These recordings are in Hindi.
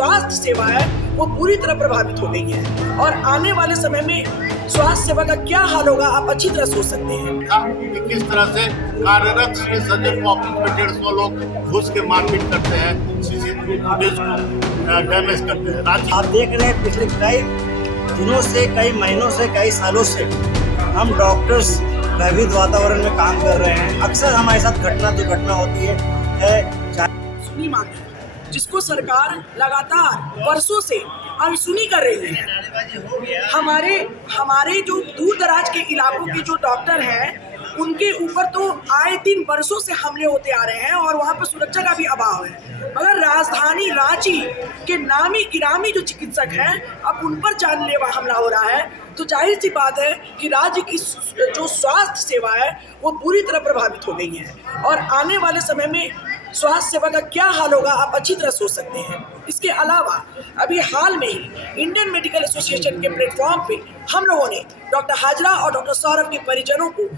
स्वास्थ्य सेवा है वो पूरी तरह प्रभावित हो गई है और आने वाले समय में स्वास्थ्य सेवा का क्या हाल होगा आप अच्छी तरह सोच सकते हैं कि किस तरह से कार्यरत श्री संजय को ऑफिस में 150 लोग घुस के मारपीट करते हैं, सीसीटीवी फुटेज को डैमेज करते हैं। आप देख रहे हैं पिछले कई दिनों से, कई महीनों से, कई सालों से हम डॉक्टर्स भयभीत वातावरण में काम कर रहे हैं। अक्सर हमारे साथ घटना दुर्घटना होती है सुनी मांग है जिसको सरकार लगातार वर्षों से अनसुनी कर रही है। हमारे जो दूर दराज के इलाकों के जो डॉक्टर हैं उनके ऊपर तो आए दिन वर्षों से हमले होते आ रहे हैं और वहाँ पर सुरक्षा का भी अभाव है, मगर राजधानी रांची के नामी गिरामी जो चिकित्सक हैं अब उन पर जानलेवा हमला हो रहा है। तो जाहिर सी बात है कि राज्य की जो स्वास्थ्य सेवा है वो पूरी तरह प्रभावित हो गई है और आने वाले समय में स्वास्थ्य सेवा का क्या हाल होगा आप अच्छी तरह सोच सकते हैं। इसके अलावा अभी हाल में ही इंडियन मेडिकल एसोसिएशन के प्लेटफॉर्म पे हम लोगों ने डॉक्टर हाजरा और डॉक्टर सौरभ के परिजनों को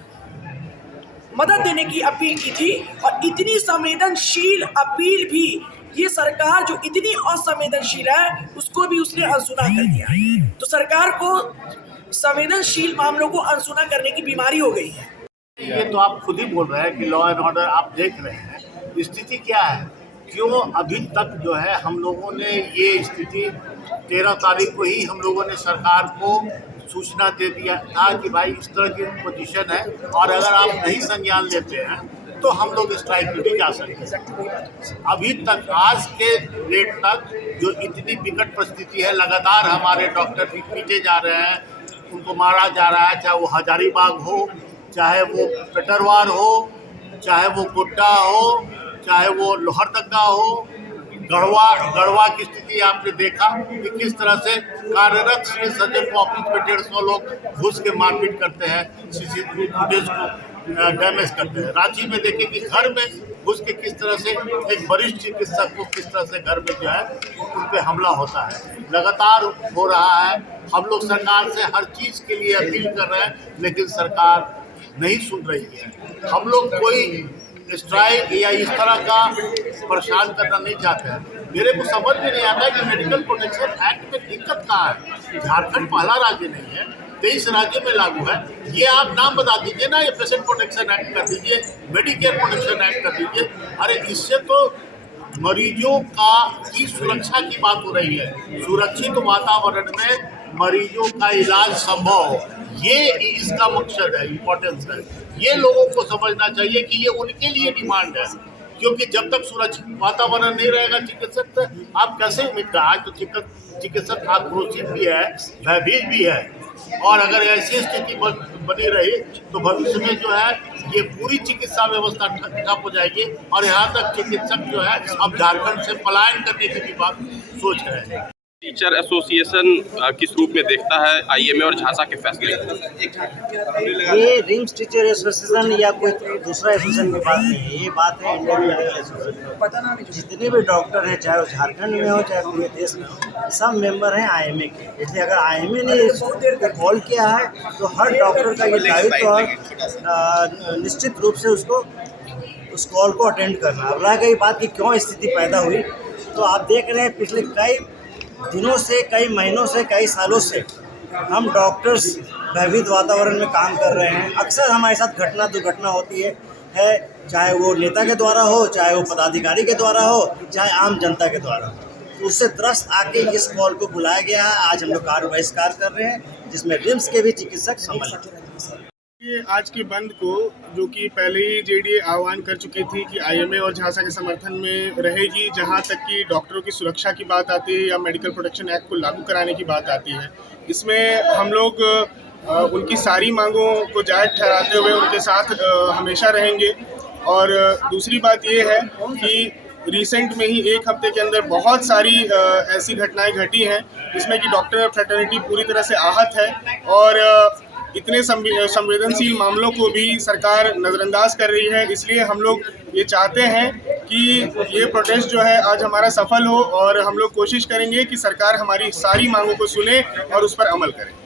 मदद देने की अपील की थी और इतनी संवेदनशील अपील भी ये सरकार जो इतनी असंवेदनशील है उसको भी उसने अनसुना कर दिया। तो सरकार को संवेदनशील मामलों को अनसुना करने की बीमारी हो गई है। ये तो आप खुद ही बोल रहे हैं कि लॉ एंड ऑर्डर आप देख रहे हैं, स्थिति क्या है, क्यों अभी तक जो है हम लोगों ने ये स्थिति 13 तारीख को ही हम लोगों ने सरकार को सूचना दे दिया था कि भाई इस तरह की पोजीशन है और अगर आप नहीं संज्ञान लेते हैं तो हम लोग स्ट्राइक पे भी जा सकते हैं। अभी तक आज के डेट तक जो इतनी विकट परिस्थिति है, लगातार हमारे डॉक्टर भी पीटे जा रहे हैं, उनको मारा जा रहा है, चाहे वो हजारीबाग हो, चाहे वो पेटरवार हो, चाहे वो गोड्डा हो, चाहे वो लोहरदगा हो, गढ़वा की स्थिति आपने देखा कि किस तरह से कार्यरत श्री संजय को ऑफिस में 150 लोग घुस के मारपीट करते हैं, सीसीटीवी फुटेज को डैमेज करते हैं। रांची में देखें कि घर में घुस के किस तरह से एक वरिष्ठ चिकित्सक को किस तरह से घर में जो है उन पर हमला होता है, लगातार हो रहा है। हम लोग सरकार से हर चीज़ के लिए अपील कर रहे हैं लेकिन सरकार नहीं सुन रही है। हम लोग कोई स्ट्राइक या इस तरह का परेशान करना नहीं चाहते हैं। मेरे को समझ में नहीं आता कि मेडिकल प्रोटेक्शन एक्ट में दिक्कत कहाँ है। झारखंड पहला राज्य नहीं है, 23 राज्यों में लागू है। ये आप नाम बता दीजिए ना, ये पेशेंट प्रोटेक्शन एक्ट कर दीजिए, मेडिकेयर प्रोटेक्शन एक्ट कर दीजिए। अरे इससे तो मरीजों की सुरक्षा की बात हो रही है, सुरक्षित वातावरण में मरीजों का इलाज संभव हो, ये इसका मकसद है, इम्पोर्टेंस है। ये लोगों को समझना चाहिए कि ये उनके लिए डिमांड है, क्योंकि जब तक सुरक्षित वातावरण नहीं रहेगा चिकित्सक से आप कैसे उम्मीद कर। आज तो चिकित्सक आक्रोशित भी है, भयभीत भी है और अगर ऐसी स्थिति बनी रही तो भविष्य में जो है ये पूरी चिकित्सा व्यवस्था ठप हो जाएगी और यहाँ तक चिकित्सक जो है अब झारखंड से पलायन करने की भी बात सोच रहे हैं। टीचर एसोसिएशन किस रूप में देखता है आईएमए और झांसा के फैसले? ये रिम्स टीचर एसोसिएशन या कोई दूसरा एसोसिएशन की बात नहीं है, ये बात है इंडियन मेडिकल एसोसिएशन। जितने भी डॉक्टर हैं, चाहे वो झारखंड में हो चाहे पूरे देश में हो, सब मेंबर हैं आईएमए के। इसलिए अगर आईएमए ने इसको कॉल किया है तो हर डॉक्टर का ये दायित्व और निश्चित रूप से उसको उस कॉल को अटेंड करना। अब रह गई बात कि क्यों स्थिति पैदा हुई, तो आप देख रहे हैं पिछले कई दिनों से, कई महीनों से, कई सालों से हम डॉक्टर्स भयभीत वातावरण में काम कर रहे हैं। अक्सर हमारे साथ घटना दुर्घटना होती है चाहे वो नेता के द्वारा हो, चाहे वो पदाधिकारी के द्वारा हो, चाहे आम जनता के द्वारा हो। उससे त्रस्त आके इस कॉल को बुलाया गया है। आज हम लोग कार्य बहिष्कार कर रहे हैं जिसमें रिम्स के भी चिकित्सक सम्मिलित हैं। ये आज के बंद को, जो कि पहले ही जेडीए आह्वान कर चुकी थी कि आईएमए और झांसा के समर्थन में रहेगी, जहां तक कि डॉक्टरों की सुरक्षा की बात आती है या मेडिकल प्रोटेक्शन एक्ट को लागू कराने की बात आती है, इसमें हम लोग उनकी सारी मांगों को जायज़ ठहराते हुए उनके साथ हमेशा रहेंगे। और दूसरी बात ये है कि रिसेंट में ही एक हफ्ते के अंदर बहुत सारी ऐसी घटनाएं घटी हैं जिसमें कि डॉक्टर फ्रेटर्निटी पूरी तरह से आहत है और इतने संवेदनशील मामलों को भी सरकार नज़रअंदाज कर रही है। इसलिए हम लोग ये चाहते हैं कि ये प्रोटेस्ट जो है आज हमारा सफल हो और हम लोग कोशिश करेंगे कि सरकार हमारी सारी मांगों को सुने और उस पर अमल करे।